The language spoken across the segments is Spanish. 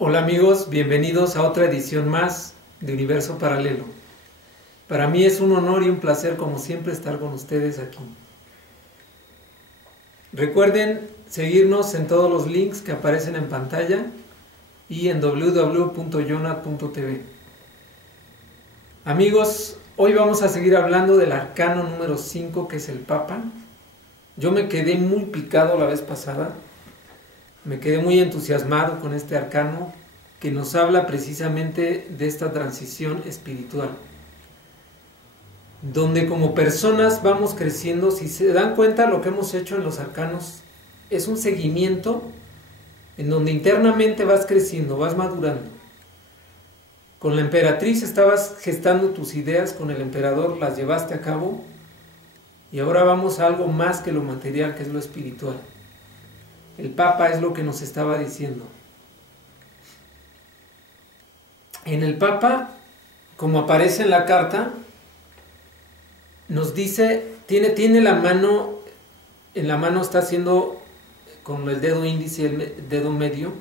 Hola amigos, bienvenidos a otra edición más de Universo Paralelo. Para mí es un honor y un placer como siempre estar con ustedes aquí. Recuerden seguirnos en todos los links que aparecen en pantalla y en www.yonat.tv. Amigos, hoy vamos a seguir hablando del arcano número 5, que es el Papa. Yo me quedé muy picado la vez pasada. Me quedé muy entusiasmado con este arcano que nos habla precisamente de esta transición espiritual, donde como personas vamos creciendo. Si se dan cuenta, lo que hemos hecho en los arcanos es un seguimiento en donde internamente vas creciendo, vas madurando. Con la emperatriz estabas gestando tus ideas, con el emperador las llevaste a cabo, y ahora vamos a algo más que lo material, que es lo espiritual. El Papa es lo que nos estaba diciendo. En el Papa, como aparece en la carta, nos dice, tiene la mano, en la mano está haciendo con el dedo índice y el dedo medio,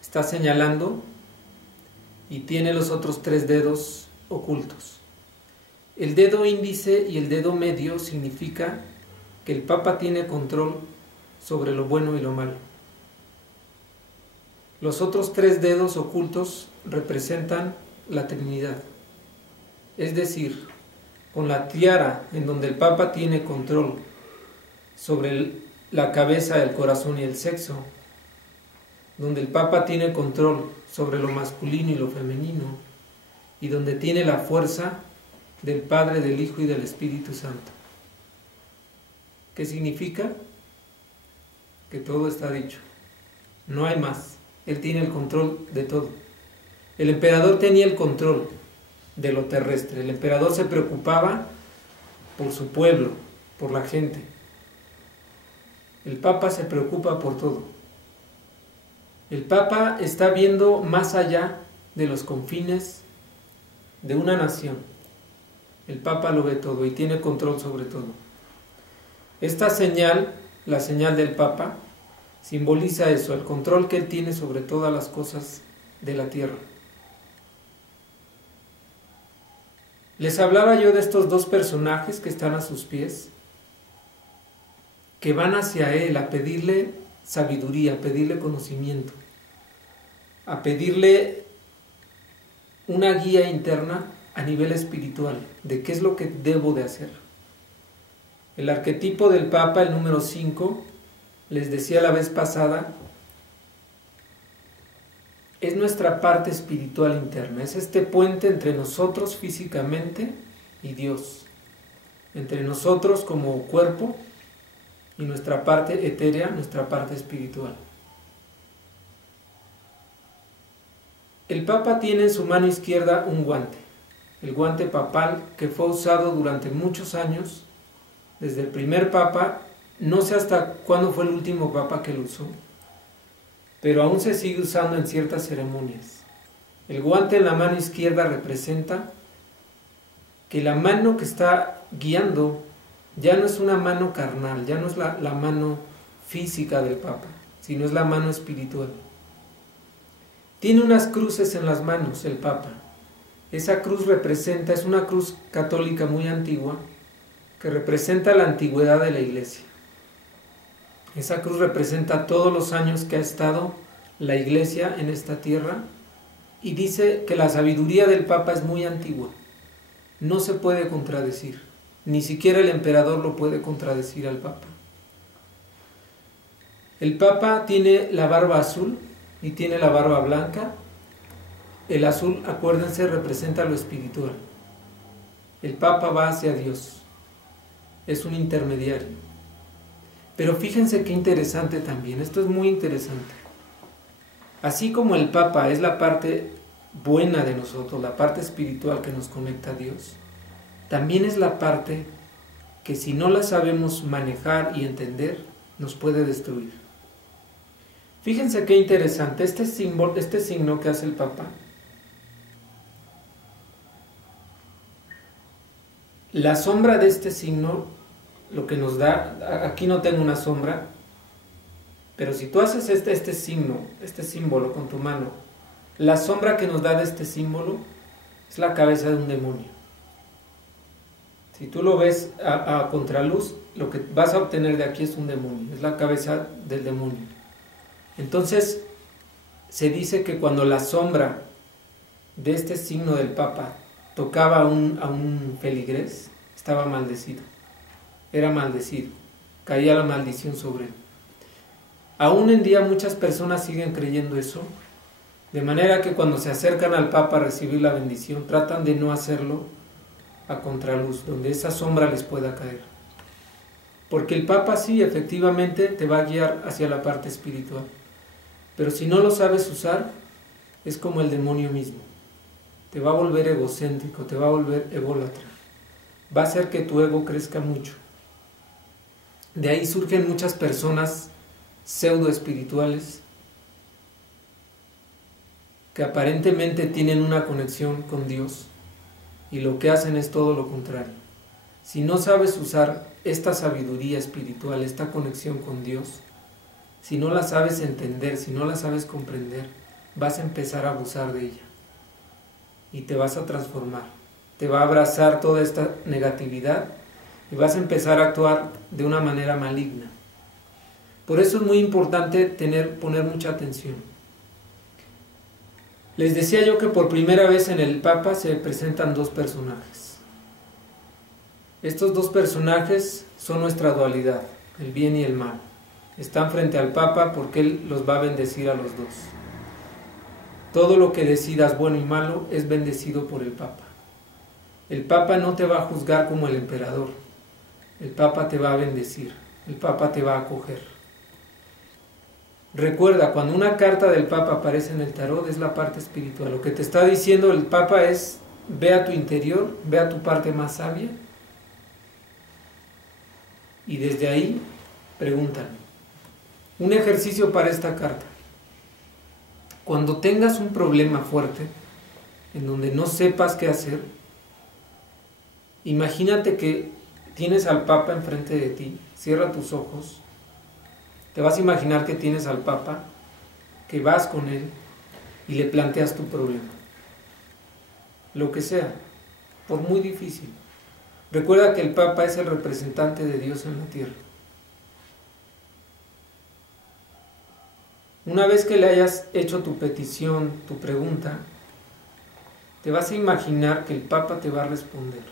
está señalando, y tiene los otros 3 dedos ocultos. El dedo índice y el dedo medio significa que el Papa tiene control sobre lo bueno y lo malo. Los otros 3 dedos ocultos representan la Trinidad. Es decir, con la tiara, en donde el Papa tiene control sobre la cabeza, el corazón y el sexo, donde el Papa tiene control sobre lo masculino y lo femenino, y donde tiene la fuerza del Padre, del Hijo y del Espíritu Santo. ¿Qué significa? Que todo está dicho, no hay más. Él tiene el control de todo. El emperador tenía el control de lo terrestre. El emperador se preocupaba por su pueblo, por la gente. El Papa se preocupa por todo. El Papa está viendo más allá de los confines de una nación. El Papa lo ve todo y tiene control sobre todo. Esta señal, la señal del Papa, simboliza eso, el control que él tiene sobre todas las cosas de la tierra. Les hablaba yo de estos 2 personajes que están a sus pies, que van hacia él a pedirle sabiduría, a pedirle conocimiento, a pedirle una guía interna a nivel espiritual de qué es lo que debo de hacer. El arquetipo del Papa, el número 5, les decía la vez pasada, es nuestra parte espiritual interna, es este puente entre nosotros físicamente y Dios, entre nosotros como cuerpo y nuestra parte etérea, nuestra parte espiritual. El Papa tiene en su mano izquierda un guante, el guante papal, que fue usado durante muchos años, desde el primer Papa. No sé hasta cuándo fue el último Papa que lo usó, pero aún se sigue usando en ciertas ceremonias. El guante en la mano izquierda representa que la mano que está guiando ya no es una mano carnal, ya no es la mano física del Papa, sino es la mano espiritual. Tiene unas cruces en las manos el Papa. Esa cruz representa, es una cruz católica muy antigua, que representa la antigüedad de la Iglesia. Esa cruz representa todos los años que ha estado la Iglesia en esta tierra, y dice que la sabiduría del Papa es muy antigua. No se puede contradecir. Ni siquiera el emperador lo puede contradecir al Papa. El Papa tiene la barba azul y tiene la barba blanca. El azul, acuérdense, representa lo espiritual. El Papa va hacia Dios. Es un intermediario. Pero fíjense qué interesante también, esto es muy interesante. Así como el Papa es la parte buena de nosotros, la parte espiritual que nos conecta a Dios, también es la parte que, si no la sabemos manejar y entender, nos puede destruir. Fíjense qué interesante, este signo que hace el Papa, la sombra de este signo, lo que nos da, aquí no tengo una sombra, Pero si tú haces este signo, este símbolo con tu mano, la sombra que nos da de este símbolo es la cabeza de un demonio. Si tú lo ves a contraluz, lo que vas a obtener de aquí es un demonio, es la cabeza del demonio. Entonces, se dice que cuando la sombra de este signo del Papa tocaba a un feligrés, estaba maldecido, era maldecido, caía la maldición sobre él. Aún en día muchas personas siguen creyendo eso, de manera que cuando se acercan al Papa a recibir la bendición, tratan de no hacerlo a contraluz, donde esa sombra les pueda caer. Porque el Papa sí, efectivamente, te va a guiar hacia la parte espiritual. Pero si no lo sabes usar, es como el demonio mismo. Te va a volver egocéntrico, te va a volver ególatra. Va a hacer que tu ego crezca mucho. De ahí surgen muchas personas pseudo espirituales que aparentemente tienen una conexión con Dios y lo que hacen es todo lo contrario. Si no sabes usar esta sabiduría espiritual, esta conexión con Dios, si no la sabes entender, si no la sabes comprender, vas a empezar a abusar de ella y te vas a transformar. Te va a abrazar toda esta negatividad y vas a empezar a actuar de una manera maligna. Por eso es muy importante poner mucha atención. Les decía yo que por primera vez en el Papa se presentan dos personajes. Estos dos personajes son nuestra dualidad, el bien y el mal. Están frente al Papa porque Él los va a bendecir a los dos. Todo lo que decidas, bueno y malo, es bendecido por el Papa. El Papa no te va a juzgar como el emperador. El Papa te va a bendecir. El Papa te va a acoger. Recuerda, cuando una carta del Papa aparece en el tarot, es la parte espiritual. Lo que te está diciendo el Papa es, ve a tu interior, ve a tu parte más sabia, y desde ahí, pregúntale. Un ejercicio para esta carta. Cuando tengas un problema fuerte, en donde no sepas qué hacer, imagínate que tienes al Papa enfrente de ti, cierra tus ojos, te vas a imaginar que tienes al Papa, que vas con él y le planteas tu problema. Lo que sea, por muy difícil. Recuerda que el Papa es el representante de Dios en la tierra. Una vez que le hayas hecho tu petición, tu pregunta, te vas a imaginar que el Papa te va a responder.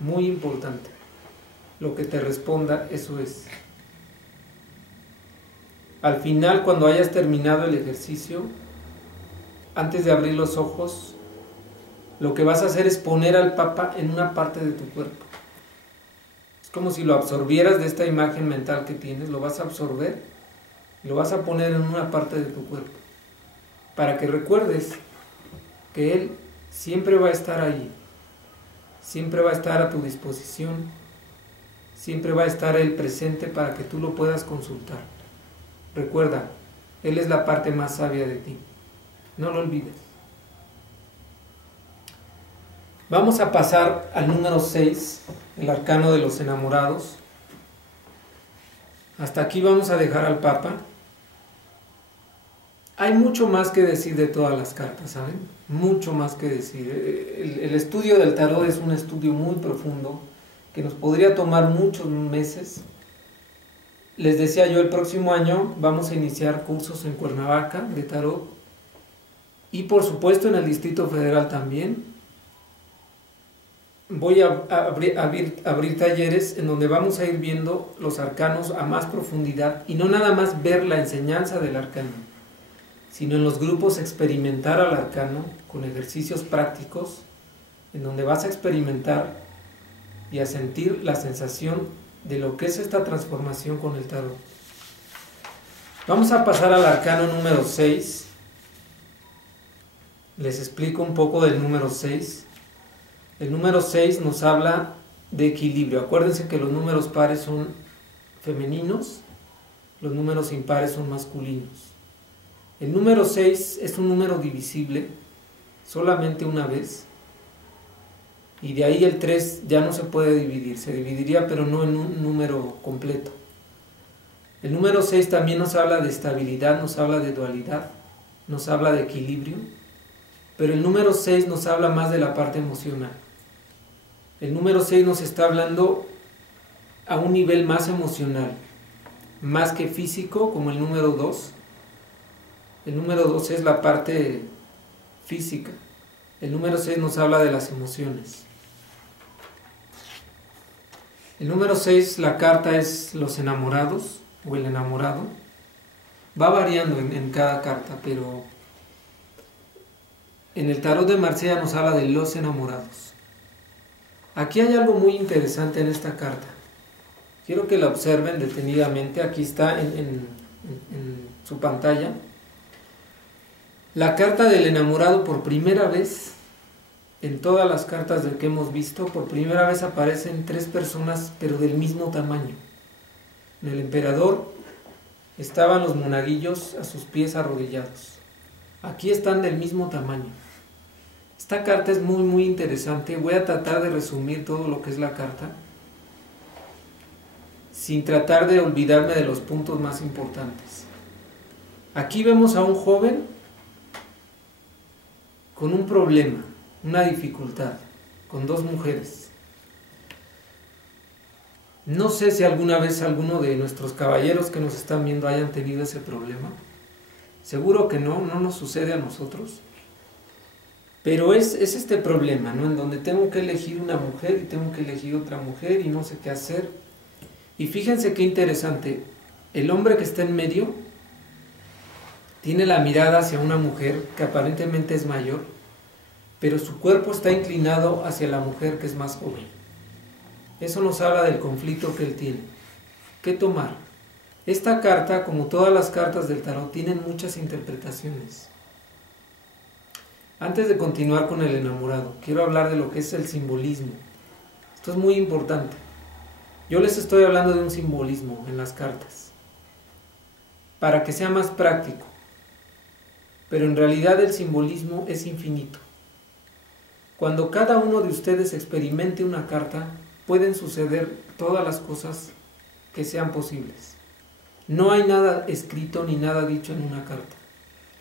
Muy importante. Lo que te responda, eso es. Al final, cuando hayas terminado el ejercicio, antes de abrir los ojos, lo que vas a hacer es poner al Papa en una parte de tu cuerpo. Es como si lo absorbieras de esta imagen mental que tienes, lo vas a absorber y lo vas a poner en una parte de tu cuerpo, para que recuerdes que Él siempre va a estar ahí, siempre va a estar a tu disposición, siempre va a estar Él presente para que tú lo puedas consultar. Recuerda, Él es la parte más sabia de ti, no lo olvides. Vamos a pasar al número 6, el arcano de los enamorados. Hasta aquí vamos a dejar al Papa. Hay mucho más que decir de todas las cartas, ¿saben? Mucho más que decir. El estudio del tarot es un estudio muy profundo que nos podría tomar muchos meses. Les decía yo, el próximo año vamos a iniciar cursos en Cuernavaca de tarot y por supuesto en el Distrito Federal también. Voy a abrir talleres en donde vamos a ir viendo los arcanos a más profundidad y no nada más ver la enseñanza del arcano, sino en los grupos experimentar al arcano con ejercicios prácticos en donde vas a experimentar y a sentir la sensación de lo que es esta transformación con el tarot. Vamos a pasar al arcano número 6. Les explico un poco del número 6. El número 6 nos habla de equilibrio. Acuérdense que los números pares son femeninos, los números impares son masculinos. El número 6 es un número divisible solamente una vez Y de ahí el 3 ya no se puede dividir, se dividiría pero no en un número completo. El número 6 también nos habla de estabilidad, nos habla de dualidad, nos habla de equilibrio, pero el número 6 nos habla más de la parte emocional. El número 6 nos está hablando a un nivel más emocional, más que físico, como el número 2. El número 2 es la parte física. El número 6 nos habla de las emociones. El número 6, la carta es los enamorados o el enamorado. Va variando en cada carta, pero en el tarot de Marsella nos habla de los enamorados. Aquí hay algo muy interesante en esta carta. Quiero que la observen detenidamente. Aquí está en su pantalla. La carta del enamorado, por primera vez, en todas las cartas que hemos visto, por primera vez aparecen 3 personas, pero del mismo tamaño. En el emperador estaban los monaguillos a sus pies arrodillados. Aquí están del mismo tamaño. Esta carta es muy muy interesante. Voy a tratar de resumir todo lo que es la carta, sin tratar de olvidarme de los puntos más importantes. Aquí vemos a un joven con un problema, una dificultad, con 2 mujeres. No sé si alguna vez alguno de nuestros caballeros que nos están viendo hayan tenido ese problema. Seguro que no nos sucede a nosotros. Pero es este problema, ¿no? En donde tengo que elegir una mujer y tengo que elegir otra mujer y no sé qué hacer. Y fíjense qué interesante, el hombre que está en medio tiene la mirada hacia una mujer que aparentemente es mayor, pero su cuerpo está inclinado hacia la mujer que es más joven. Eso nos habla del conflicto que él tiene. ¿Qué tomar? Esta carta, como todas las cartas del tarot, tienen muchas interpretaciones. Antes de continuar con el enamorado, quiero hablar de lo que es el simbolismo. Esto es muy importante. Yo les estoy hablando de un simbolismo en las cartas, para que sea más práctico. Pero en realidad el simbolismo es infinito. Cuando cada uno de ustedes experimente una carta, pueden suceder todas las cosas que sean posibles. No hay nada escrito ni nada dicho en una carta.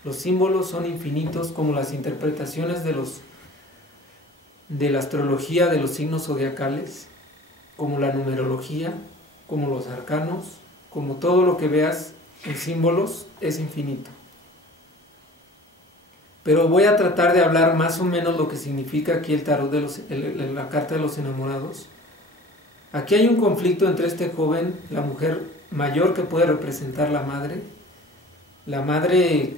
Los símbolos son infinitos, como las interpretaciones de la astrología, de los signos zodiacales, como la numerología, como los arcanos, como todo lo que veas en símbolos es infinito. Pero voy a tratar de hablar más o menos lo que significa aquí el tarot la carta de los enamorados. Aquí hay un conflicto entre este joven, la mujer mayor que puede representar la madre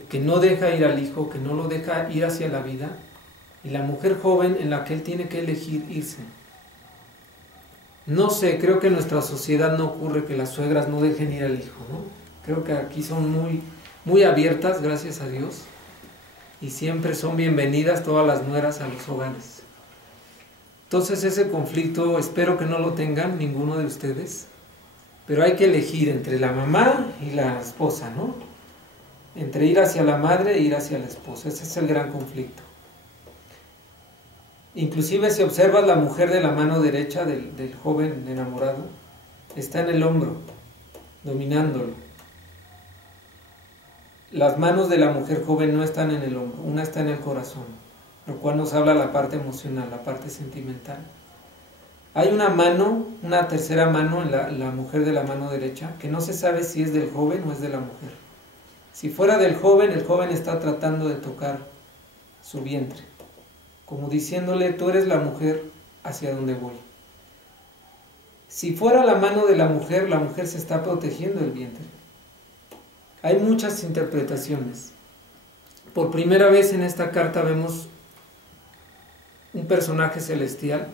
que no deja ir al hijo, que no lo deja ir hacia la vida, y la mujer joven en la que él tiene que elegir irse. No sé, creo que en nuestra sociedad no ocurre que las suegras no dejen ir al hijo, ¿no? Creo que aquí son muy, muy abiertas, gracias a Dios, y siempre son bienvenidas todas las nueras a los hogares. Entonces ese conflicto espero que no lo tengan ninguno de ustedes, pero hay que elegir entre la mamá y la esposa, ¿no? Entre ir hacia la madre e ir hacia la esposa. Ese es el gran conflicto. Inclusive si observas la mujer de la mano derecha del joven enamorado, está en el hombro, dominándolo. Las manos de la mujer joven no están en el hombro, una está en el corazón, lo cual nos habla la parte emocional, la parte sentimental. Hay una mano, una tercera mano en la mujer de la mano derecha, que no se sabe si es del joven o es de la mujer. Si fuera del joven, el joven está tratando de tocar su vientre, como diciéndole, tú eres la mujer hacia donde voy. Si fuera la mano de la mujer se está protegiendo el vientre. Hay muchas interpretaciones. Por primera vez en esta carta vemos un personaje celestial,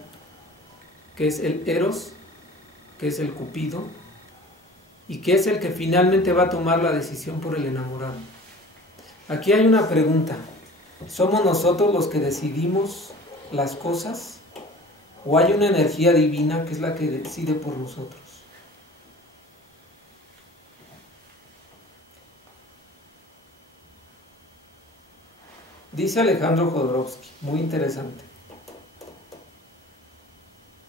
que es el Eros, que es el Cupido, y que es el que finalmente va a tomar la decisión por el enamorado. Aquí hay una pregunta: ¿somos nosotros los que decidimos las cosas? ¿O hay una energía divina que es la que decide por nosotros? Dice Alejandro Jodorowsky, muy interesante: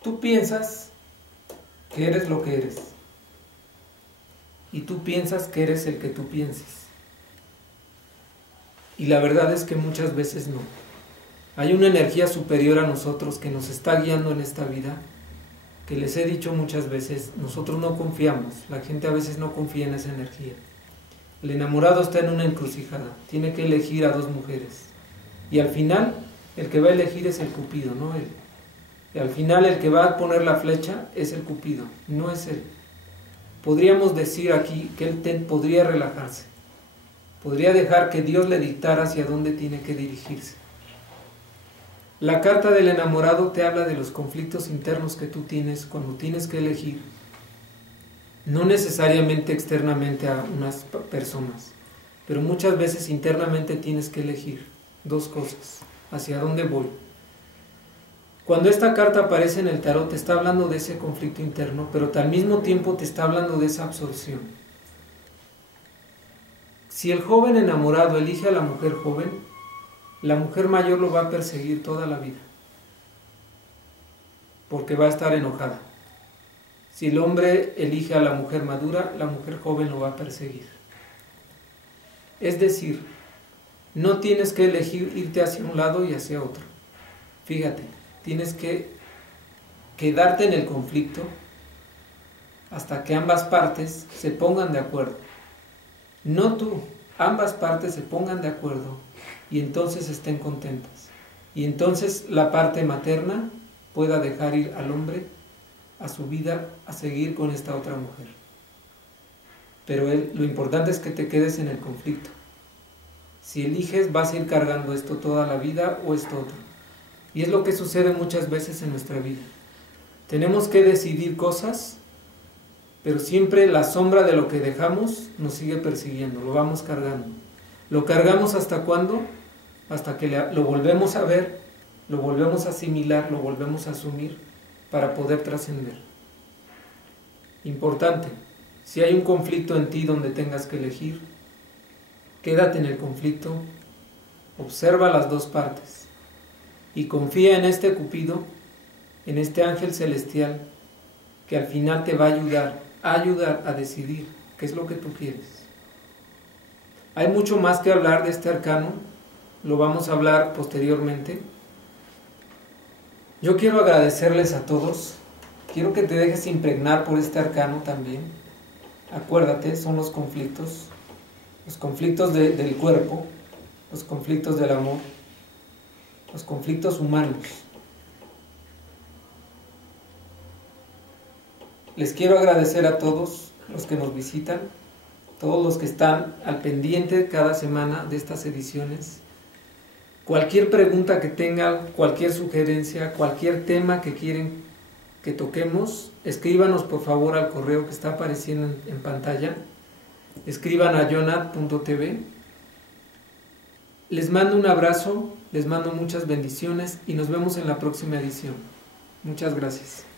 Tú piensas que eres lo que eres. Y tú piensas que eres el que tú pienses. Y la verdad es que muchas veces no. Hay una energía superior a nosotros que nos está guiando en esta vida, que les he dicho muchas veces, nosotros no confiamos, la gente a veces no confía en esa energía. El enamorado está en una encrucijada, tiene que elegir a dos mujeres. Y al final, el que va a elegir es el Cupido, no él. Y al final, el que va a poner la flecha es el Cupido, no es él. Podríamos decir aquí que él podría relajarse, podría dejar que Dios le dictara hacia dónde tiene que dirigirse. La carta del enamorado te habla de los conflictos internos que tú tienes cuando tienes que elegir, no necesariamente externamente a unas personas, pero muchas veces internamente tienes que elegir dos cosas, hacia dónde voy. Cuando esta carta aparece en el tarot te está hablando de ese conflicto interno, pero al mismo tiempo te está hablando de esa absorción. Si el joven enamorado elige a la mujer joven, la mujer mayor lo va a perseguir toda la vida, porque va a estar enojada. Si el hombre elige a la mujer madura, la mujer joven lo va a perseguir. Es decir, no tienes que elegir irte hacia un lado y hacia otro. Fíjate, tienes que quedarte en el conflicto hasta que ambas partes se pongan de acuerdo. No tú, ambas partes se pongan de acuerdo y entonces estén contentas. Y entonces la parte materna pueda dejar ir al hombre a su vida a seguir con esta otra mujer. Pero lo importante es que te quedes en el conflicto. Si eliges, vas a ir cargando esto toda la vida o esto otro. Y es lo que sucede muchas veces en nuestra vida. Tenemos que decidir cosas, pero siempre la sombra de lo que dejamos nos sigue persiguiendo, lo vamos cargando. ¿Lo cargamos hasta cuándo? Hasta que lo volvemos a ver, lo volvemos a asimilar, lo volvemos a asumir para poder trascender. Importante, si hay un conflicto en ti donde tengas que elegir, quédate en el conflicto, observa las dos partes y confía en este Cupido, en este ángel celestial que al final te va a ayudar a decidir qué es lo que tú quieres. Hay mucho más que hablar de este arcano, lo vamos a hablar posteriormente. Yo quiero agradecerles a todos, quiero que te dejes impregnar por este arcano también. Acuérdate, son los conflictos del cuerpo, los conflictos del amor, los conflictos humanos. Les quiero agradecer a todos los que nos visitan, todos los que están al pendiente cada semana de estas ediciones. Cualquier pregunta que tengan, cualquier sugerencia, cualquier tema que quieren que toquemos, escríbanos por favor al correo que está apareciendo en pantalla. Escriban a jonat.tv. Les mando un abrazo, les mando muchas bendiciones y nos vemos en la próxima edición. Muchas gracias.